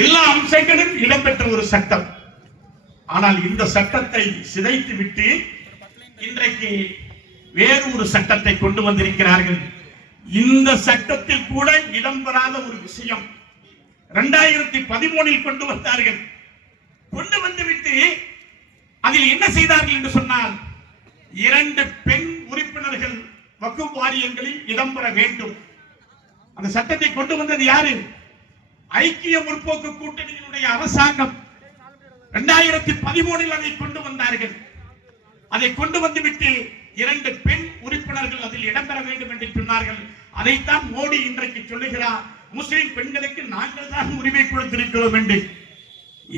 எல்லா அம்சங்களும் இடம்பெற்ற ஒரு சட்டம். ஆனால் இந்த சட்டத்தை சிதைத்து விட்டு இன்றைக்கு வேறு ஒரு சட்டத்தை கொண்டு வந்திருக்கிறார்கள். இந்த சட்டத்தில் கூட இடம்பெறாத ஒரு விஷயம் 2013 கொண்டு வந்தார்கள். கொண்டு வந்துவிட்டு அதில் என்ன செய்தார்கள் என்று சொன்னால், 2 பெண் உறுப்பினர்கள் வக்ஃப் வாரியங்களில் இடம்பெற வேண்டும். அந்த சட்டத்தை கொண்டு வந்தது யாரு? ஐக்கிய முற்போக்கு கூட்டணியினுடைய அரசாங்கம் 2013 அதை கொண்டு வந்தார்கள். அதை கொண்டு வந்துவிட்டு 2 பெண் உறுப்பினர்கள் அதில் இடம்பெற வேண்டும் என்று சொன்னார்கள். அதைத்தான் மோடி இன்றைக்கு சொல்லுகிறார், முஸ்லிம் பெண்களுக்கு நாங்கள் தான் உரிமை கொடுத்திருக்கிறோம் என்று.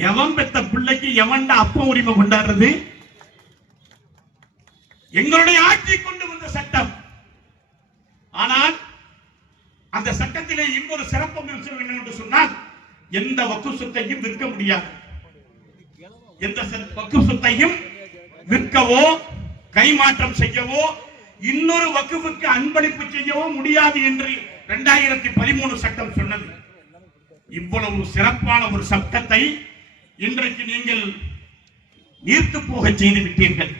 எவன் பெத்த பிள்ளைக்கு எவன் அப்ப உரிமை கொண்டாடுறது? எங்களுடைய ஆட்சி கொண்டு வந்த சட்டம். ஆனால் அந்த சட்டத்திலே இன்னொரு சிறப்பு அம்சம் என்னவென்று சொன்னால், எந்த வக்ஃப் சொத்தையும் விற்க முடியாது. எந்த வக்ஃப் சொத்தையும் விற்கவோ கைமாற்றம் செய்யவோ இன்னொரு வக்ஃபுக்கு அன்பளிப்பு செய்யவோ முடியாது என்று 2013 சட்டம் சொன்னது. இவ்வளவு சிறப்பான ஒரு சட்டத்தை இன்றைக்கு நீங்கள் நீர்த்து போக செய்து விட்டீர்கள்.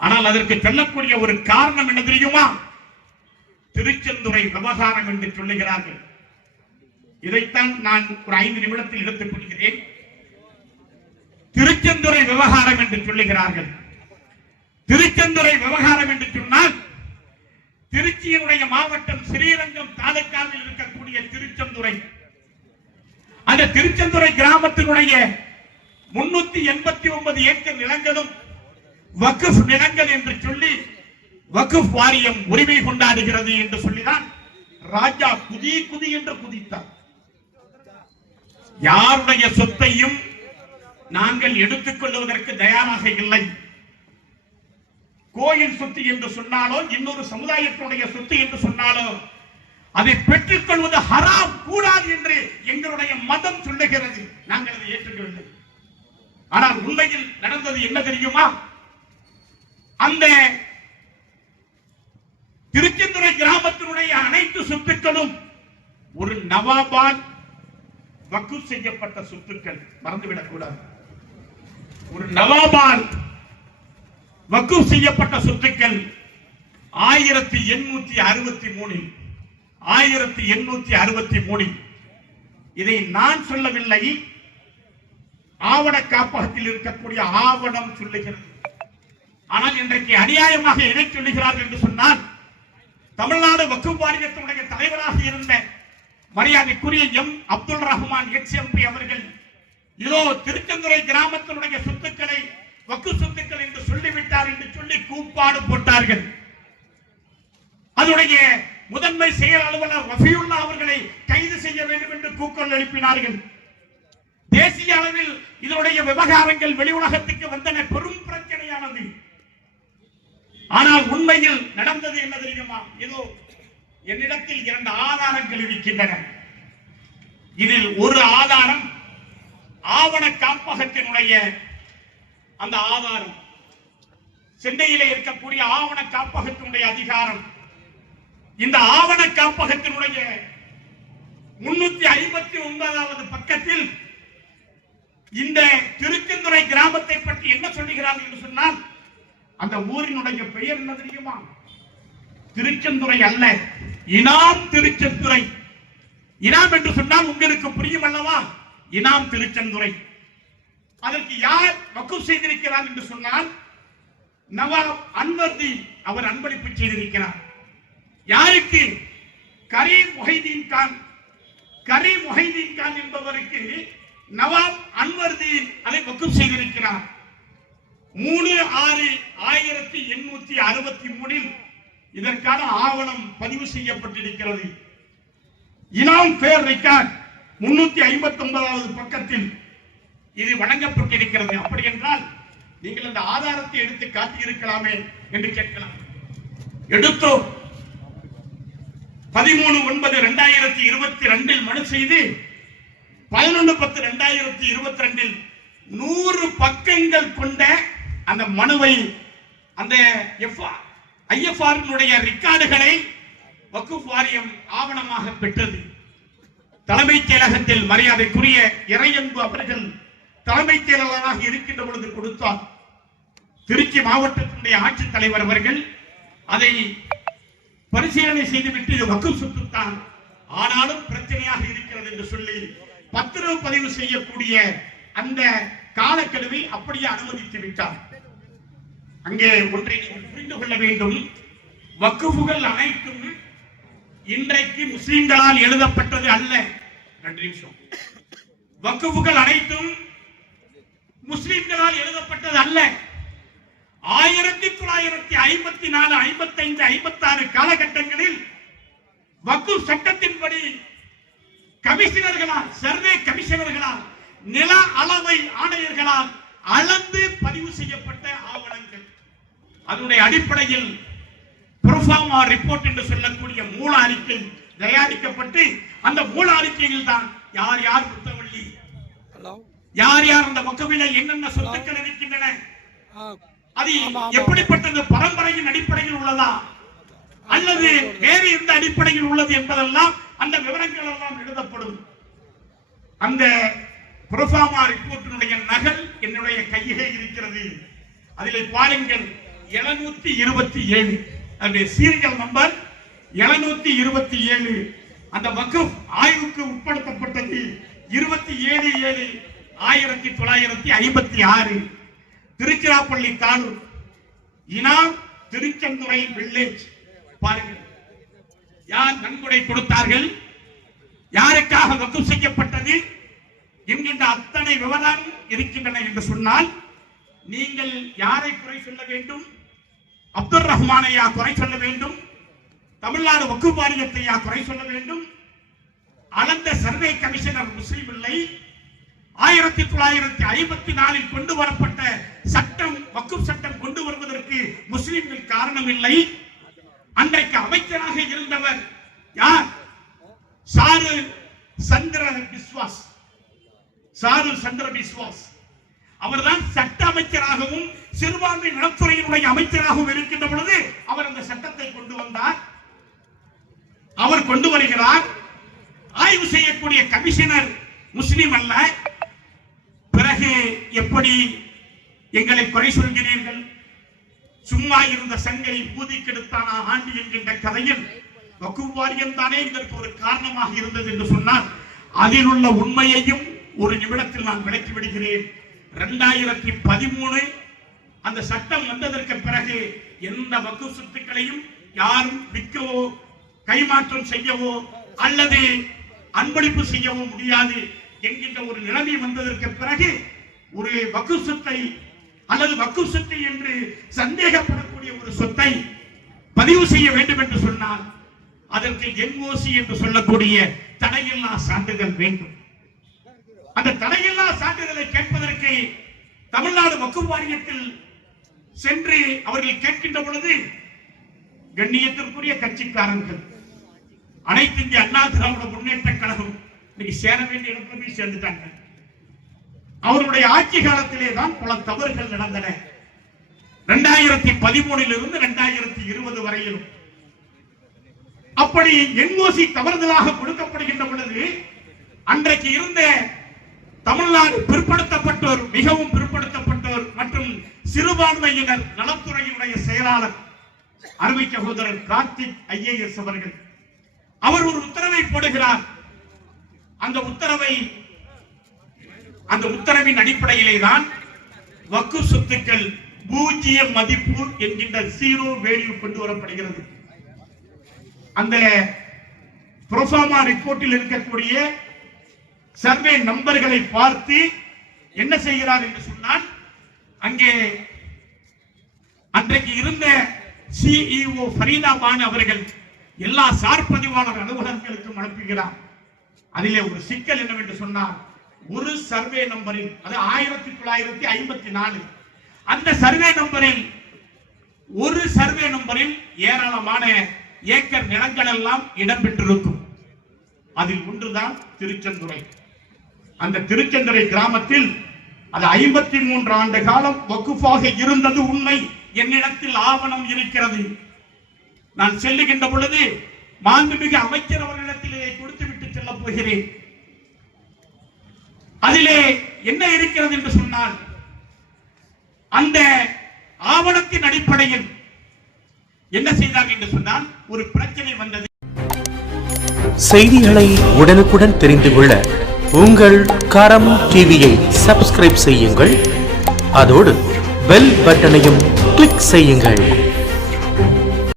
ஆனால் அதற்கு சொல்லக்கூடிய ஒரு காரணம் என்ன தெரியுமா? திருச்செந்துறை விவகாரம் என்று சொல்லுகிறார்கள். இதைத்தான் நான் ஒரு 5 நிமிடத்தில் எடுத்துக் கொள்கிறேன். திருச்செந்துறை விவகாரம் என்று சொல்லுகிறார்கள். திருச்செந்துறை விவகாரம் என்று சொன்னால், திருச்சியினுடைய மாவட்டம் ஸ்ரீரங்கம் தாலுகாவில் இருக்கக்கூடிய திருச்செந்துறை, அந்த திருச்செந்துறை கிராமத்தினுடைய 389 ஏக்கர் நிலங்களும் வக்ஃப் நிலங்கள் என்று சொல்லி வக்ஃப் வாரியம் உரிமை கொண்டாடுகிறது என்று சொல்லிதான் ராஜா குதி குதி என்று குதித்தார். யாருடைய சொத்தையும் நாங்கள் எடுத்துக் கொள்வதற்கு தயாராக இல்லை. கோயில் சொத்து என்று சொன்னாலோ, இன்னொரு சமுதாயத்தினுடைய சொத்து என்று சொன்னாலோ, அதை பெற்றுக் கொள்வது ஹராம், கூடாது என்று எங்களுடைய மதம் சொல்லுகிறது. நாங்கள் அதை ஏற்றுக்கொள்ளவில்லை. ஆனால் உண்மையில் நடந்தது என்ன தெரியுமா? அந்த திருச்செந்துறை கிராமத்தினுடைய அனைத்து சொத்துக்களும் ஒரு நவாபால் வக்ஃப் செய்யப்பட்ட சொத்துக்கள். மறந்துவிடக் கூடாது. ஒரு நவாபால் வக்ஃப் செய்யப்பட்ட சொத்துக்கள் 1863 இதை நான் சொல்லவில்லை, ஆவண காப்பகத்தில் இருக்கக்கூடிய ஆவணம் சொல்லுகிறது. ஆனால் இன்றைக்கு அநியாயமாக எதை சொல்லுகிறார்கள் என்று சொன்னால், தமிழ்நாடு வக்ஃப் வாரியத்தினுடைய தலைவராக இருந்த மரியாதைக்குரிய எம் அப்துல் ரஹ்மான் எக்ஸ்எம்பி அவர்கள் இதோ திருச்செந்துறை கிராமத்தினுடைய சொத்துக்களை வக்ஃப் சொத்துக்கள் என்று சொல்லிவிட்டார் என்று சொல்லி கூப்பாடு போட்டார்கள். அதனுடைய முதன்மை செயல் அலுவலர் ரஃபியுல்லா அவர்களை கைது செய்ய வேண்டும் என்று கூக்குரல் எழுப்பினார்கள். தேசிய அளவில் இதனுடைய விவகாரங்கள் வெளி உலகத்துக்கு வந்தன, பெரும் பிரச்சனையானது. ஆனால் உண்மையில் நடந்தது என்ன தெரியுமா? இதோ என்னிடத்தில் 2 ஆதாரங்கள் இருக்கின்றன. இதில் ஒரு ஆதாரம் ஆவண காப்பகத்தினுடைய அந்த ஆதாரம், சென்னையிலே இருக்கக்கூடிய ஆவண காப்பகத்தினுடைய அதிகாரம். இந்த ஆவண காப்பகத்தினுடைய 359வது பக்கத்தில் இந்த திருச்செந்துறை கிராமத்தை பற்றி என்ன சொல்லுகிறார்கள் என்று சொன்னால், அந்த ஊரினுடைய பெயர் என்ன தெரியுமா? திருச்செந்துறை அல்ல, இனாம் திருச்செந்துறை. இனாம் என்று சொன்னால் உங்களுக்கு புரியும் அல்லவா? இனாம் திருச்செந்துறை. அதற்கு யார் வக்ஃப் செய்திருக்கிறார் என்று சொன்னால், நவாப் அன்வர்தீன் அவர் அன்பளிப்பு செய்திருக்கிறார். யாருக்கு? கரீம் முஹைதீன் கான் என்பவருக்கு நவாப் அன்வர்தீன் அதை வக்ஃப் செய்திருக்கிறார். 3/6/1863 இதற்கான ஆவணம் பதிவு செய்யப்பட்டிருக்கிறது. இனாம் ஃபேர் ரெக்கார்ட் 359வது பக்கத்தில் இது வழங்கப்பட்டிருக்கிறது. அப்படி என்றால் நீங்கள் அந்த ஆதாரத்தை எடுத்து காட்டியிருக்கலாமே என்று கேட்கலாம். எடுத்தோம். 13/9/2022 மனு செய்து 11/10/2022 100 பக்கங்கள் கொண்ட அந்த மனுவை, அந்த ஐஎஃப்ஆர் ரெக்கார்டுகளை வக்ஃப் வாரியம் ஆவணமாக பெற்றது. தலைமைச் செயலகத்தில் மரியாதைக்குரிய இறையன்பு அவர்கள் தலைமைச் செயலாளராக இருக்கின்ற பொழுது கொடுத்தார். திருச்சி மாவட்டத்தினுடைய ஆட்சித்தலைவர் அவர்கள் அதை பரிசீலனை செய்துவிட்டு இது வக்ஃப் சொத்துத்தான், ஆனாலும் பிரச்சனையாக இருக்கிறது என்று சொல்லி பத்திரவு பதிவு செய்யக்கூடிய அந்த காலக்கெடுவை அப்படியே அனுமதித்து விட்டார். அங்கே ஒன்றை நீங்கள் புரிந்து கொள்ள வேண்டும். வக்ஃபுகள் அனைத்தும் இன்றைக்கு முஸ்லிம்களால் எழுதப்பட்டது அல்ல. 2 நிமிஷம். வக்ஃபுகள் அனைத்தும் முஸ்லிம்களால் எழுதப்பட்டது அல்ல. 1954, 55, 56 காலகட்டங்களில் வக்ஃப் சட்டத்தின்படி கமிஷனர்களால், சர்வே கமிஷனர்களால், நில அளவை ஆணையர்களால் அளந்து பதிவு செய்யப்பட்ட ஆவணங்கள். அதனுடைய அடிப்படையில் புரோஃபார்மா ரிப்போர்ட் என்று சொல்லக்கூடிய மூல அறிக்கை தயாரிக்கப்பட்டு அந்த மூல அறிக்கையில் தான் யார் யார் குத்தவள்ளி, யார் யார் அந்த வக்ஃபிலே என்னென்ன சொத்துக்கள் இருக்கின்றன, அது எப்படிப்பட்டது, பரம்பரையின் அடிப்படையில் உள்ளதா அல்லது வேறு எந்த அடிப்படையில் உள்ளது என்பதெல்லாம் அந்த விவரங்கள் எல்லாம் எழுதப்படும். அந்த புரோஃபார்மா ரிப்போர்ட்டினுடைய நகல் என்னுடைய கையிலே இருக்கிறது. அதில் பாருங்கள் 727 அதனுடைய சீரியல் நம்பர் 727. அந்த வக்ஃப் ஆய்வுக்கு உட்படுத்தப்பட்டது 27/7/1956. திருச்சிராப்பள்ளி தாலூக் இனாம் திருச்செந்துறை வில்லேஜ். பாருங்கள் யார் நன்கொடை கொடுத்தார்கள், யாருக்காக வக்ஃப் செய்யப்பட்டது என்கின்ற அத்தனை விவரம் இருக்கின்றன என்று சொன்னால் நீங்கள் யாரை குறை சொல்ல வேண்டும்? அப்துல் ரஹ்மானையா குறை சொல்ல வேண்டும்? தமிழ்நாடு வக்ஃப் வாரியத்தையா குறை சொல்ல வேண்டும்? அளந்த சர்வே கமிஷனர் முஸ்லிம் இல்லை. 1954 கொண்டு வரப்பட்ட சட்டம், வக்ஃப் சட்டம் கொண்டு வருவதற்கு முஸ்லிம்கள் காரணம் இல்லை. அன்றைக்கு அமைச்சராக இருந்தவர் யார்? சாரு சந்திர பிஸ்வாஸ். அவர்தான் சட்ட அமைச்சராகவும் சிறுபான்மை நலத்துறையினுடைய அமைச்சராகவும் இருக்கின்ற பொழுது அவர் அந்த சட்டத்தை கொண்டு வந்தார். அவர் கொண்டு வருகிறார். ஆய்வு செய்யக்கூடிய கமிஷனர் முஸ்லிம் அல்ல. பிறகு எப்படி எங்களை குறை சொல்கிறீர்கள்? சும்மா இருந்த சங்கை பூதி கெடுத்தானா ஆண்டி என்கின்ற கதையில் வக்ஃப் வாரியம் தானே இதற்கு ஒரு காரணமாக இருந்தது என்று சொன்னால் அதில் உள்ள உண்மையையும் ஒரு நிமிடத்தில் நான் விளக்கி விடுகிறேன். 2013 அந்த சட்டம் வந்ததற்கு பிறகு எந்த வக்ஃப் சொத்துக்களையும் யாரும் விற்கவோ கைமாற்றம் செய்யவோ அல்லது அன்பளிப்பு செய்யவோ முடியாது என்கின்ற ஒரு நிலைமை வந்ததற்கு பிறகு ஒரு வக்ஃப் சொத்தை அல்லது வக்ஃப் சொத்து என்று சந்தேகப்படக்கூடிய ஒரு சொத்தை பதிவு செய்ய வேண்டும் என்று சொன்னால் அதற்கு NOC என்று சொல்லக்கூடிய தடையில்லா சான்றிதழ் வேண்டும். அந்த தடையில்லா சான்றிதழை கேட்பதற்கு தமிழ்நாடு வக்ஃப் வாரியத்தில் சென்று அவர்கள் கேட்கின்ற பொழுது கண்ணியத்திற்குரிய கட்சிக்காரர்கள், அனைத்து இந்திய அண்ணா திராவிட முன்னேற்ற கழகம் இன்னைக்கு சேர வேண்டிய இடத்துல போய் சேர்ந்துட்டாங்க. அவருடைய ஆட்சி காலத்திலே தான் பல தவறுகள் நடந்தன. 2013 இருந்து 2020 வரையிலும் அப்படி NOC தவறுதலாக கொடுக்கப்படுகின்ற பொழுது அன்றைக்கு இருந்த தமிழ்நாடு பிற்படுத்தப்பட்டோர், மிகவும் பிற்படுத்தப்பட்டோர் மற்றும் சிறுபான்மையினர் நலத்துறையினுடைய செயலாளர் அருமை சகோதரர் கார்த்திக் IAS அவர்கள் அவர் ஒரு உத்தரவை போடுகிறார். அந்த உத்தரவின் அடிப்படையிலே தான் வக்ஃப் சொத்துக்கள் 0 மதிப்பு என்கின்ற 0 வேல்யூ கொண்டு வரப்படுகிறது. அந்த புரோஃபார்மா ரிப்போர்ட்டில் இருக்கக்கூடிய சர்வே நம்பர்களை பார்த்து என்ன செய்கிறார் என்று சொன்னால் அங்கே அன்றைக்கு இருந்த CEO ஃபரீதா பானு அவர்கள் எல்லா சார்பதிவாளர் அலுவலர்களுக்கும் அனுப்புகிறார். அதிலே ஒரு சிக்கல் என்னவென்று சொன்னார், ஒரு சர்வே நம்பரில், அது 1954, அந்த சர்வே நம்பரில் ஒரு சர்வே நம்பரில் ஏராளமான ஏக்கர் நிலங்கள் எல்லாம் இடம்பெற்றிருக்கும். அதில் ஒன்றுதான் திருச்செந்துறை. அந்த திருச்செந்துறை கிராமத்தில் அது 53 ஆண்டு காலம் வக்ஃபாக இருந்தது உண்மை. என்னிடத்தில் ஆவணம் இருக்கிறது. நான் செல்லுகின்ற பொழுது மாண்புமிகு அமைச்சர் அவர்களிடத்தில் இதை கொடுத்து விட்டு செல்ல போகிறேன். அதிலே என்ன இருக்கிறது என்று சொன்னால், அந்த ஆவணத்தின் அடிப்படையில் என்ன செய்தார்கள் என்று சொன்னால், ஒரு பிரச்சனை வந்தது. செய்திகளை உடனுக்குடன் தெரிந்து கொள்ள உங்கள் கரம் டிவியை சப்ஸ்கிரைப் செய்யுங்கள். அதோடு பெல் பட்டனையும் கிளிக் செய்யுங்கள்.